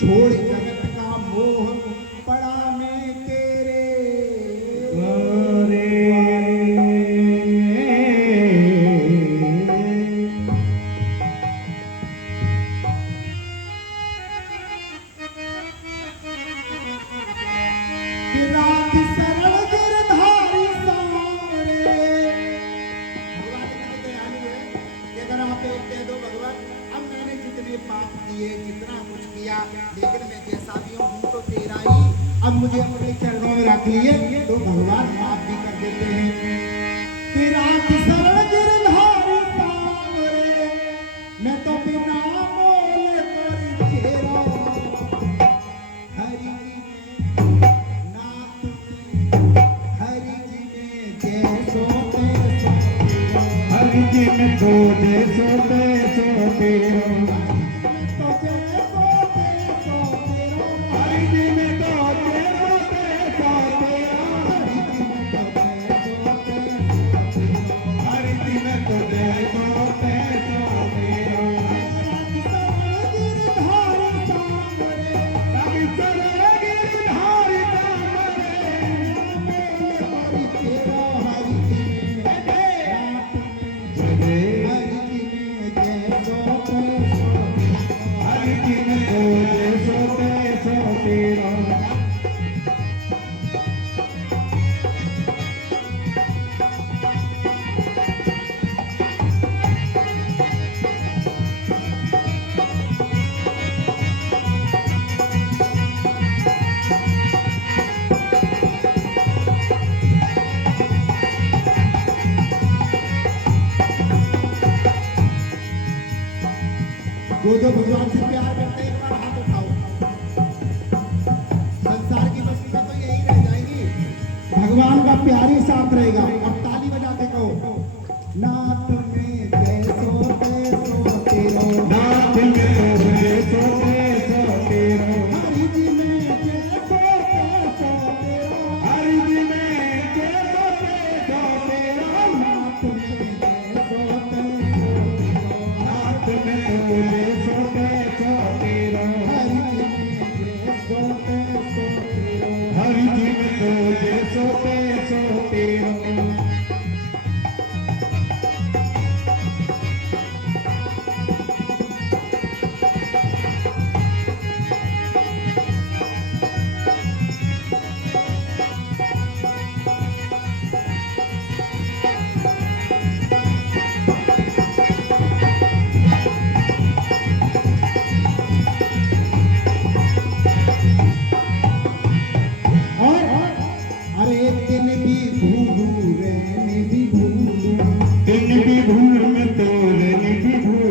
छोड़ जगत का मोह पड़ा मैं तेरे द्वारे। कि राख शरण गिरधारी सांवरे। भगवान इतने दयालु है कि अगर आप एक कह दो भगवान अब मैंने जितने पाप किए जितना कुछ किया लेकिन मैं जैसा भी हूँ तो तेरा ही, अब मुझे अपने चरणों में रख लिए तो भगवान माफ भी कर देते हैं। कि राख शरण गिरधारी सांवरे मैं तो बिना मोल कर चेरा हरि जी में नाथ में हरि जी में जैसो तैसो हरि जी में तो जैसो तैसो तेरो। तो जैसो तैसो तेरो हरि जी में तो जैसो तैसो तेरो। हरि जी में तो जैसो तैसो तेरो। हरि जी में तो जैसो तैसो तेरो। राख शरण गिरधारी सांवरे राखी शरण गिरधारी सांवरे। मोल तेरा हरि जी में नाथ में जय हरि जी में जैसो तैसो हरि जी में तो जैसो तैसो तेरो। जो भगवान से प्यार करते हैं एक बार हाथ उठाओ। संसार की मुसीबत तो यही रह जाएगी, भगवान का प्यार ही साथ रहेगा। और ताली बजा के कहो नाथ में जैसो तैसो तेरो नाथ में तो जैसो तैसो तेरो। हरि जी में जैसो तैसो तेरो हरि जी में जैसो तैसो तेरो। नाथ में जैसो तैसो तेरो नाथ में तो जैसो तैसो तेरो। हरि जी में जैसो तैसो तेरो हरि जी में तो जैसो तैसो तेरो। और अरे एक दिन भी भूलू रहने भी भूलू दिन भी भूल में तो रहने भी भूल।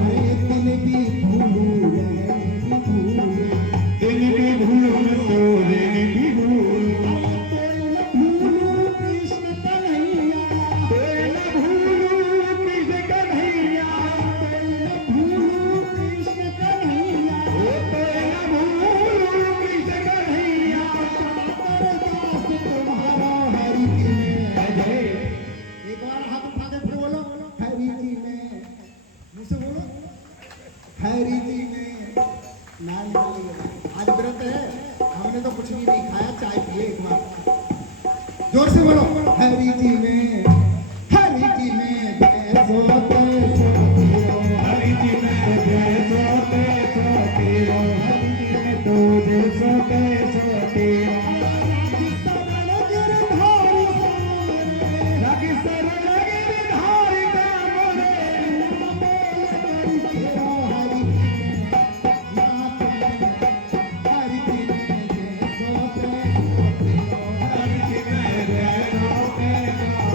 अरे एक दिन भी भूलू रहने भी भूलू दिन भी भूल में तो रहने भी भूल। तेल भूलू कृष्ण कन्हैया तेल भूलू कृष्ण कन्हैया। तेल भूलू कृष्ण कन्हैया ओ तेल भूलू कृष्ण कन्हैया। सादर दास तुम्हारा हरि जी में जय एक बार हाथ उठा के फिर बोलो हरि जी में मुझसे बोलो हरि जी में ना निकलेगा। आज व्रत है हमने तो कुछ भी नहीं खाया चाय पिए एक बार जोर से बोलो हरि जी में हरि जी में जैसो तैसो तेरो हरि जी में तो जैसो तैसो तेरो। हरि जी में तो जैसो तैसो तेरो। राखी शरण गिरधारी सांवरे। हरि जी में जैसो तैसो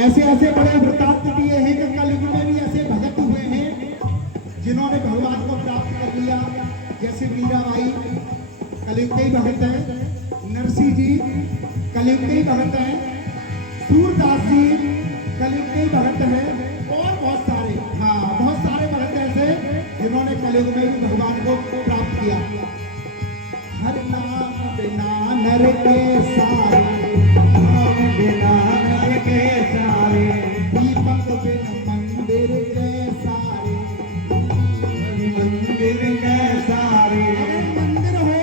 ऐसे ऐसे बड़े वृतांत दिए हैं कि कलयुग में भी ऐसे भगत हुए हैं जिन्होंने भगवान को प्राप्त कर लिया। जैसे मीराबाई कलयुग के ही भगत हैं, नरसिंह जी कलयुग के ही भगत हैं, सूरदास जी कलयुग के ही भगत हैं, और बहुत सारे, हाँ बहुत सारे भगत ऐसे जिन्होंने कलयुग में भी भगवान को प्राप्त किया। हर नाम बिना नर के सारे, नाम बिना नर के सारे, दीपक बिन मंदिर के सारे। मंदिर के सारे। अगर मंदिर हो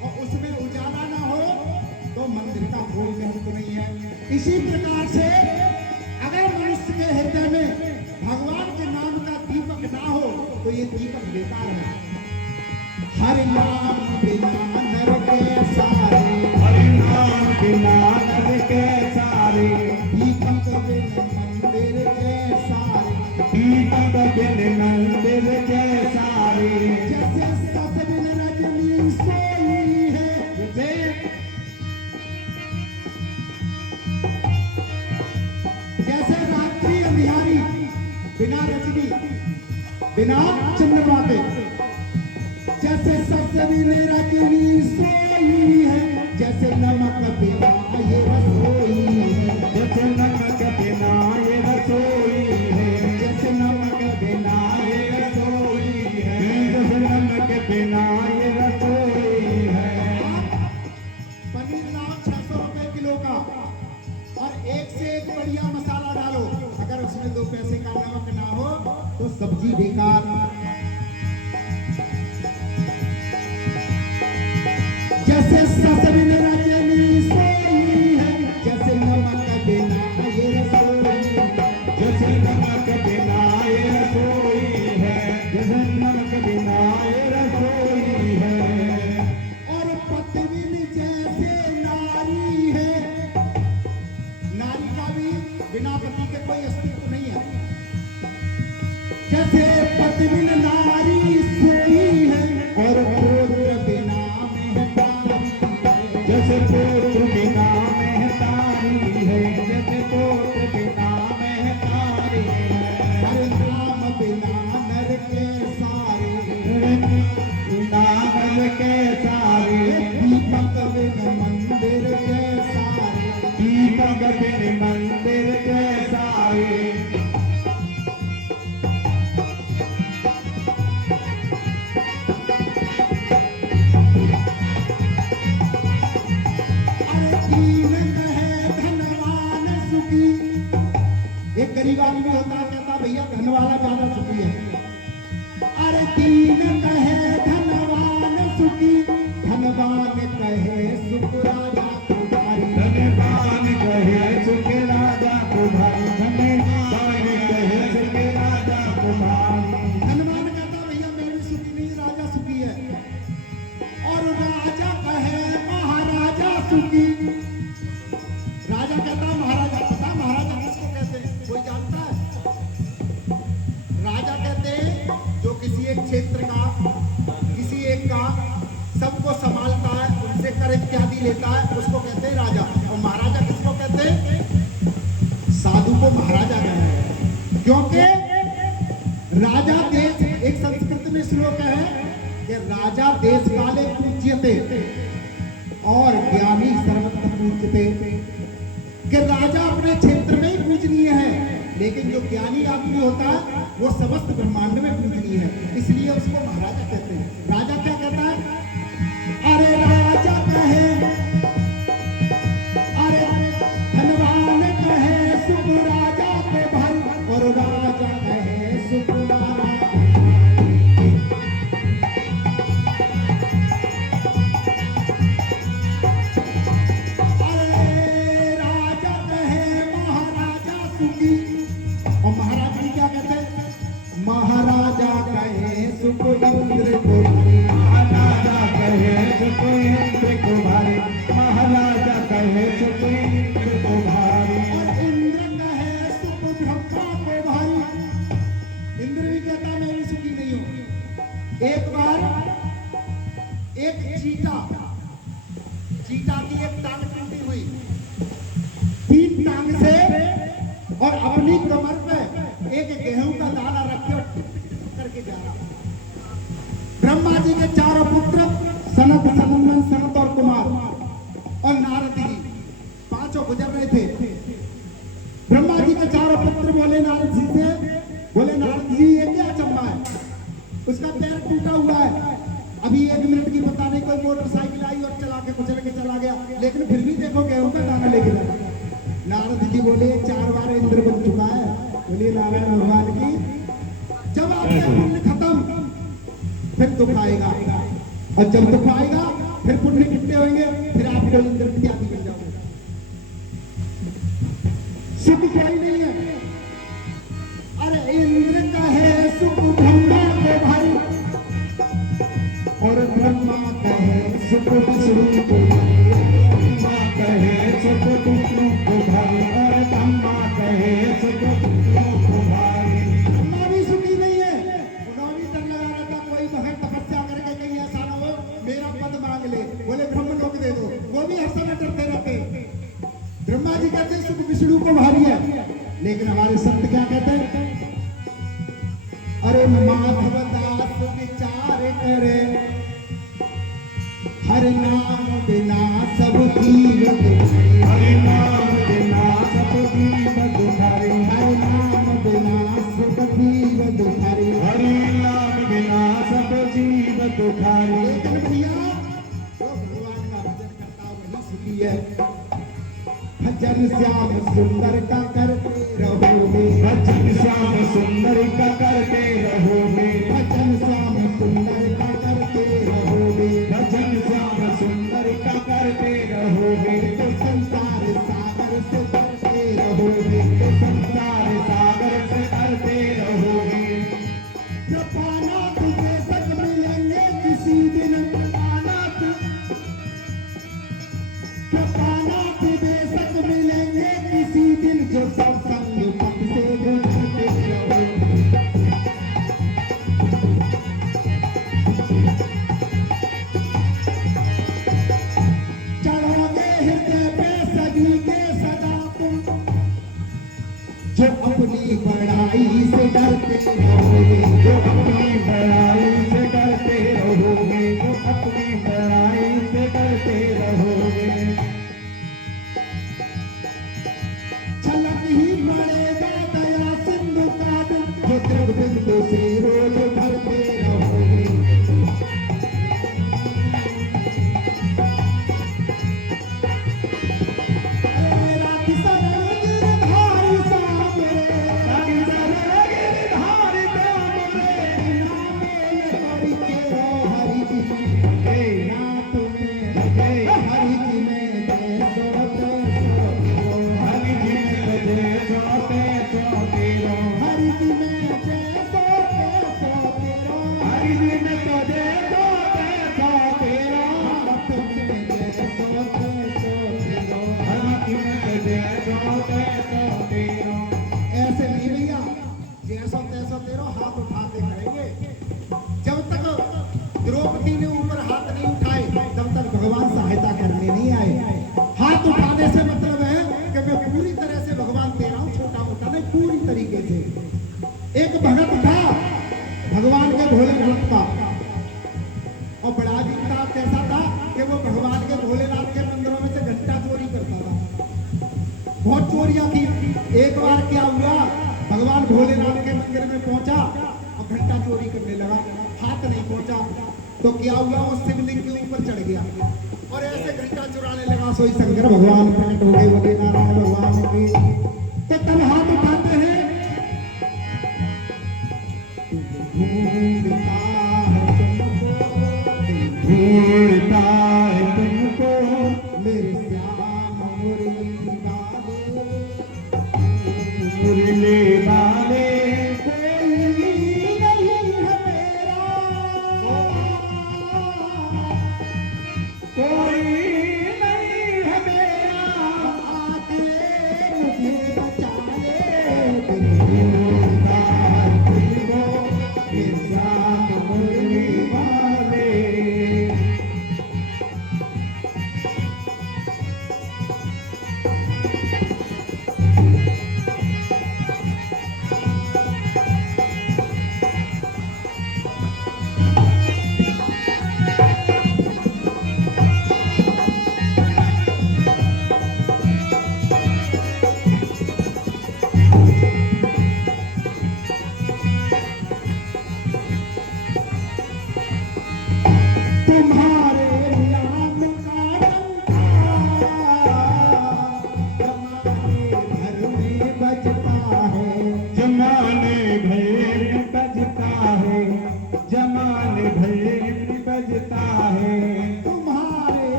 और उसमें उजाला ना हो तो मंदिर का कोई महत्व नहीं है। इसी प्रकार से अगर मनुष्य के हृदय में भगवान के नाम का दीपक ना हो तो ये दीपक बेकार है। हर नाम बिना नर के सारे, हरि नाम बिना नर के सारे, दीपक बिन मंदिर के सारे। दीपक बिन मंदिर के सारे। जैसे सस बिन रजनी सोई है, जैसे रात्रि अंधियारी बिना रजनी बिना चंद्रमा के, जैसे सस बिन रजनी सोई है, जैसे नमक बिना ये रसोई है, जैसे नमक बिना ये रसोई है, जैसे नमक बिना ये रसोई है। जैसे नमक बिना ये रसोई है। पनीर लाओ 600 रुपए किलो का और एक से एक बढ़िया मसाला डालो, अगर उसमें 2 पैसे का नमक ना हो तो सब्जी बेकार। जैसे सस बिन रजनी सोई है, जैसे नमक बिना ये रसोई है, जैसे नमक बिना ये रसोई है, जैसे नमक बिना ये रसोई है। और पत्नी जैसे नारी है, नारी का भी बिना पति के कोई अस्तित्व नहीं है। जैसे पत्नी नारी सोई है और पुत्र बिना महतारी है, जैसे पुत्र बिना महतारी है, जैसे पुत्र बिना महतारी है। हर नाम बिना नर के सारे, नाम के सारे, दीपक बिन मंदिर के सारे। दीपक बिन मंदिर के सारे। अरे दीन है धनवान सुखी, एक गरीब आदमी होता है कहता भैया धन वाला ज्यादा सुखी है। अरे दीन कहे धनवान सुखी, धनवान कहे सुख राजा तुम्हारी। धनवान कहे सुख राजा तुम्हारी, धनवान कहे सुख राजा तुम्हारी। धनवान कहता भैया मैं भी सुखी नहीं, राजा सुखी है। और राजा कहे महाराजा सुखी, राजा कहता महाराजा, पता महाराजा किसको कहते हैं कोई जानता है? राजा कहते हैं जो किसी एक क्षेत्र का, किसी एक का सबको संभालता है, उनसे कर इत्यादि लेता है, उसको कहते हैं राजा। और महाराजा किसको कहते हैं? साधु को महाराजा कहते हैं। क्योंकि राजा देश, एक संस्कृत में श्लोक है कि राजा देश काले पूज्यते और ज्ञानी सर्वत्र पूज्यते, कि राजा अपने क्षेत्र में ही पूजनीय है, लेकिन जो ज्ञानी आदमी होता है वो समस्त ब्रह्मांड में पूजनीय है, इसलिए उसको महाराजा कहते हैं। राजा क्या कहता है? अरे राजा कहे, अरे धनवान कहे सुख राजा को भाई, और राजा कहे सुख राजा। अरे राजा कहे महाराजा सुखी, और महाराज जी क्या कहते हैं? महाराजा कहे सुख इंद्र को भाई। महाराजा कहे सुख इंद्र को भारी, महाराजा कहे सुख इंद्र को भारी। और इंद्र कहे सुख ब्रह्मा को भाई। इंद्र भी कहता मैं भी सुखी नहीं हूं। एक बार एक चीता की एक टांग टूटी हुई, 3 टांग से और अपनी कमर पे एक गेहूं का दाना रखे और करके जा रहा। ब्रह्मा जी के चारों पुत्र सनत, सनंदन, सनत और कुमार और नारद जी पांचों गुजर रहे थे। ब्रह्मा जी के चारों पुत्र बोले नारद जी से, बोले नारद जी ये क्या चंबा है, उसका पैर टूटा हुआ है, अभी 1 मिनट की पता नहीं कोई मोटरसाइकिल आई और चला के कुचल के चला गया, लेकिन फिर भी देखो गेहूं का दाना लेके जाए। नारद जी बोले 4 बार इंद्र बन चुका है। बोलिए नारायण भगवान की। जब आपका पुण्य खत्म फिर दुख आएगा, और जब दुख आएगा फिर पुण्य कितने होंगे, फिर आप कोई इंद्र इत्यादि बन जाओगे। सुख कोई नहीं है। अरे इंद्र कहे सुख ब्रह्मा को भाई, और ब्रह्मा कहे सुख विष्णु को भाई। ब्रह्मा कहे सुख विष्णु को भाई, और ब्रह्मा कहे सुख विष्णु को भाई। ब्रह्मा भी सुखी नहीं है। उन्होंने भी डर लगा रहता कोई भगत तपस्या करके कहीं ऐसा ना हो मेरा पद मांग ले, बोले ब्रह्म लोक दे दो, वो भी हर समय डरते रहते। ब्रह्मा जी कहते हैं सुख विष्णु को भारी है, लेकिन हमारे संत क्या कहते हैं, अरे माधव दास विचार करे, हर नाम बिना सब जीव दुखारी। हरि नाम बिना सब जीव दुखारी। हर नाम बिना सब जीव दुखारी। हरि नाम बिना सब जीव दुखारी। लेकिन भैया जो भगवान का भजन करता वही सुखी है। भजन श्याम सुंदर का करते रहोगे। भजन श्याम सुंदर का करते रहोगे। भजन श्याम सुंदर का करते रहोगे। भजन श्याम सुंदर का करते रहोगे। तो संसार सागर से करते रहोगे। तो संसार सागर से करते रहोगे। कृपाना तुझे सक मिलेंगे किसी दिन, कृपाना तुझे सक मिलेंगे किसी दिन, जो सब संग पद से गुजरते रहोगे। चढ़ोगे हृदय पे सभी के सदा तुम, जो अपनी बड़ाई से डरते रहोगे। जो अपनी बड़ाई से डरते रहोगे। जो अपनी बड़ाई से डरते रहोगे। छलक ही पड़ेगा दया सिंधु का दुख, जो जग बिंदु से रोज भरते रहोगे। अरे राखी शरण गिरधारी सामरे, राखी शरण गिरधारी सामरे, नामे हरि के हरि जी, हे नाथ में हरि जी में जय सोते सोते। हरि जी में जय सोते सोते रो। हरि जी में जय सोते सोते रो। हरि जी में जय सोते सोते रो। नाथ में जय सोते सोते रो। हरि जी में जय सोते सोते रो। ऐसे नहीं भैया, जैसो तैसो तेरो हाथ उठाते करेंगे। जब तक द्रौपदी ने ऊपर हाथ नहीं उठाए तब तक भगवान सहायता करने नहीं आए। हाथ उठाने से मतलब है कि मैं पूरी तरह से भगवान तेरा हूं, छोटा मोटा नहीं, पूरी तरीके से। एक भगत था भगवान के भोलेनाथ का, और बड़ा दीनदार कैसा था कि वो भगवान के भोलेनाथ के मंदिरों में से घंटा चोरी करता था। बहुत चोरियां की। एक बार क्या हुआ, भगवान भोलेनाथ के मंदिर में पहुंचा और घंटा चोरी करने लगा, हाथ नहीं पहुंचा तो क्या हुआ, वो शिवलिंग के ऊपर चढ़ गया और ऐसे घंटा चुराने लगा। सोई शंकर भगवान प्रकट हो गए, बोले नारायण भगवान की। तो तब हाथ उठाते हैं, ढूंढता है तुमको, ढूंढता है तुमको, मेरे श्याम मुरली वाले। मुरली